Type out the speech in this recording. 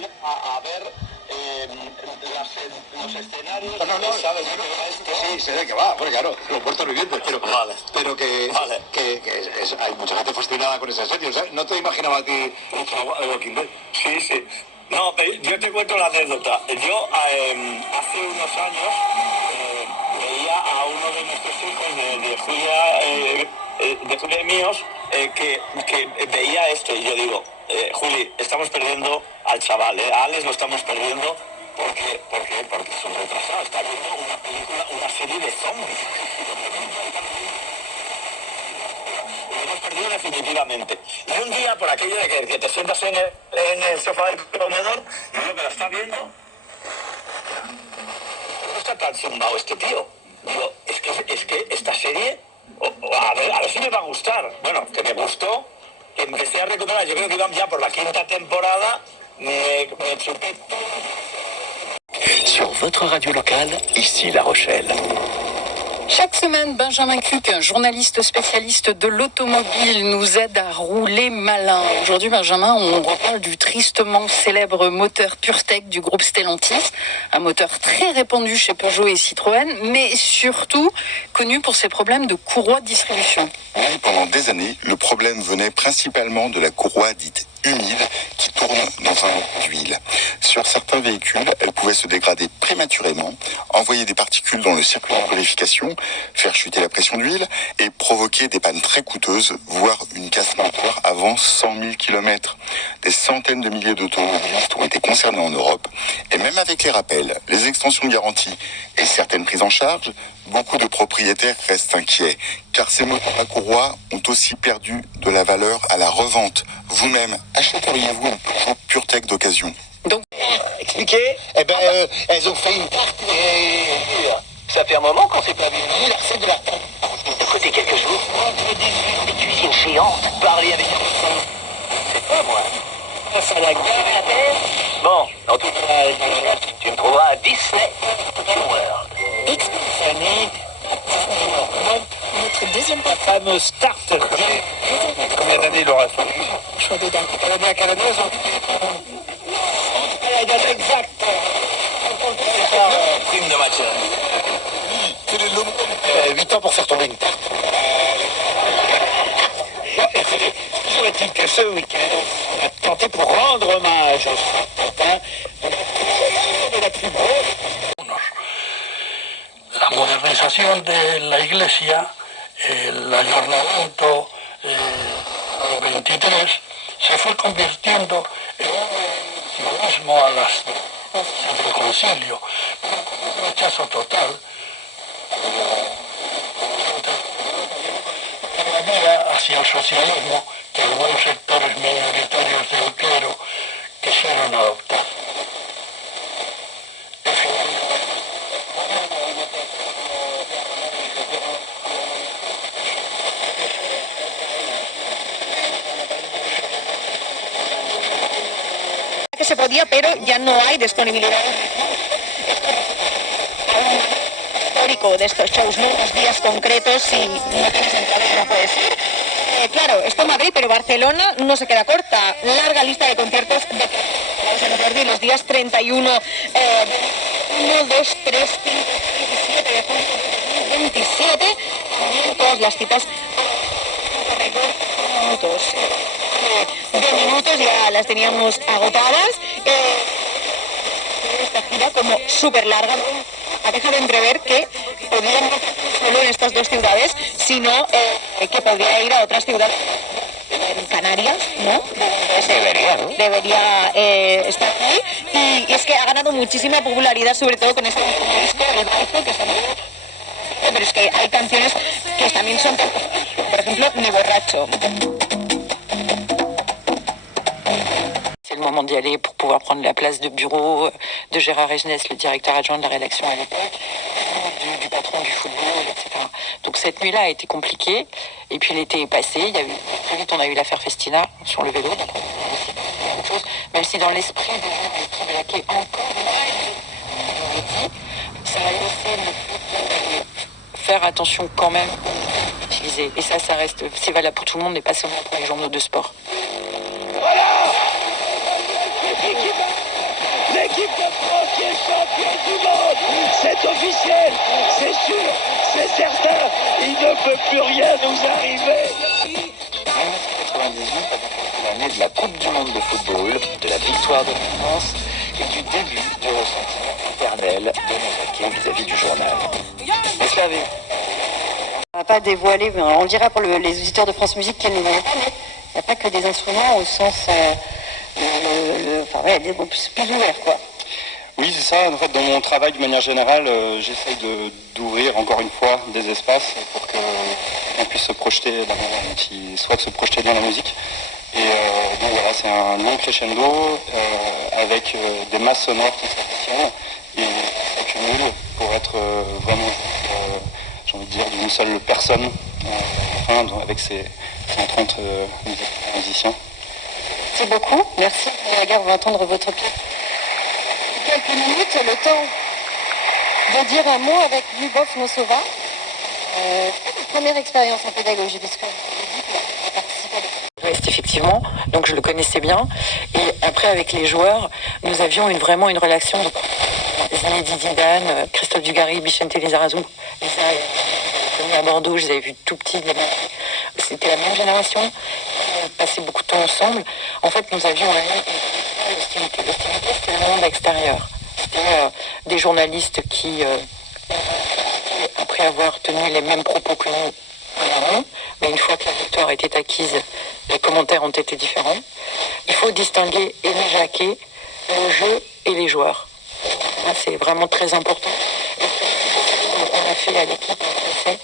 ir a ver los escenarios. No, ¿sabes? Sí, sé de qué va, bueno, claro, los muertos vivientes, pero que hay mucha gente fascinada con esa serie, ¿sabes? No te imaginaba a ti The Walking Dead. Sí. No, yo te cuento la anécdota. Yo hace unos años veía a uno de nuestros hijos, de Julia y míos, que veía esto y yo digo, Juli, estamos perdiendo al chaval, a Alex lo estamos perdiendo porque es un retrasado, está viendo una película, una serie de zombies. Lo hemos perdido definitivamente. Y un día, por aquello de que te sientas en el sofá del comedor y uno que lo está viendo, ¿cómo está tan zumbado este tío? Digo, es que esta serie, a ver si me va a gustar. Bueno, que me gustó, que empecé a recuperar, yo creo que iban ya por la quinta temporada, me chupé todo. Sur votre radio locale, ici La Rochelle. Chaque semaine, Benjamin Cuc, un journaliste spécialiste de l'automobile, nous aide à rouler malin. Aujourd'hui, Benjamin, on reparle du tristement célèbre moteur PureTech du groupe Stellantis, un moteur très répandu chez Peugeot et Citroën, mais surtout connu pour ses problèmes de courroie de distribution. Pendant des années, le problème venait principalement de la courroie dite humide qui tourne dans un d'huile. Sur certains véhicules, elle pouvait se dégrader prématurément, envoyer des particules dans le circuit de purification, faire chuter la pression d'huile et provoquer des pannes très coûteuses, voire une casse majeure avant 100 000 km. Des centaines de milliers d'automobilistes ont été concernés en Europe. Et même avec les rappels, les extensions de garantie et certaines prises en charge, beaucoup de propriétaires restent inquiets, car ces moteurs à courroie ont aussi perdu de la valeur à la revente. Vous-même, achèteriez-vous une Peugeot PureTech d'occasion? Donc, Expliquer, elles ont fait une tarte et ça fait un moment qu'on s'est pas vu. La recette de la tarte. Écoutez quelque chose. Des cuisines géantes. Parler avec C'est pas moi. face à la gare. Bon, en tout cas, tu me trouveras à Disney World. Notre deuxième La fameuse tarte. Combien d'années il aura fallu? choix de date. Elle est bien calonneuse. La date exacte. Prime de match. 8 ans pour faire tomber une tarte. Toujours est-il que ce week-end, on a tenté pour rendre hommage au Saint-Quentin de la plus beau. La modernización de la iglesia, el ayornamiento 23, se fue convirtiendo en un simbolismo a las del concilio, un rechazo total de la vida hacia el socialismo que algunos sectores minoritarios del clero quisieron adoptar. Que se podía, pero ya no hay disponibilidad histórico de estos shows, ¿no? Los días concretos, si no tienes entrada no puedes ir. Claro, esto en Madrid, pero Barcelona no se queda corta. Larga lista de conciertos de los días 31, 1, 2, 3, 5, 17 de junio, 27, todas las citas minutos. De minutos ya las teníamos agotadas. Esta gira como súper larga ha dejado entrever que podría no solo en estas dos ciudades, sino que podría ir a otras ciudades en Canarias, ¿no? Debería, ¿no? Debería estar ahí. Y es que ha ganado muchísima popularidad, sobre todo con este disco, El Baito, que salió. Pero es que hay canciones que también son, por ejemplo, Me Borracho. c'est le moment d'y aller pour pouvoir prendre la place de bureau de Gérard Regenès, le directeur adjoint de la rédaction à l'époque, du patron du football, etc. Donc cette nuit-là a été compliquée. Et puis l'été est passé. Très vite, on a eu l'affaire Festina sur le vélo. Donc on a aussi beaucoup de choses. Même si dans l'esprit des gens qui braquaient encore, ça a laissé faire attention quand même à utiliser. Et ça reste, c'est valable pour tout le monde et pas seulement pour les journaux de sport. officiel, c'est sûr, c'est certain, il ne peut plus rien nous arriver. 1998 a l'année de la Coupe du Monde de football, de la victoire de la France et du début du ressentiment éternel de nos vis-à-vis du journal. Mais cela avait... On va pas dévoiler, on le dira pour les auditeurs de France Musique qu'elle ne voient pas, mais il n'y a pas que des instruments au sens plus ouvert, quoi. Oui, c'est ça. En fait, dans mon travail, de manière générale, j'essaye d'ouvrir encore une fois des espaces pour qu'on puisse se projeter, qui souhaitent se projeter dans la musique. Et donc voilà, c'est un long crescendo avec des masses sonores qui s'additionnent et qui s'accumulent pour être vraiment, j'ai envie de dire, d'une seule personne, avec ses 130 musiciens. Merci beaucoup. Merci. On va entendre votre pièce. Quelques minutes, le temps de dire un mot avec Lyubov Nosova. C'est une première expérience en pédagogie, puisque L'Ouest, effectivement, donc je le connaissais bien. Et après, avec les joueurs, nous avions vraiment une relation. Zinedine Zidane, Christophe Dugarry, Vicente Lizarazu, venus à Bordeaux, je les avais vus tout petits. C'était la même génération, on passait beaucoup de temps ensemble. En fait, nous avions l'hostilité. L'hostilité, c'était le monde extérieur. C'était des journalistes qui, après avoir tenu les mêmes propos que nous, mais une fois que la victoire était acquise, les commentaires ont été différents. Il faut distinguer et les jaquets, le jeu et les joueurs. Là, c'est vraiment très important. On a fait à l'équipe un procès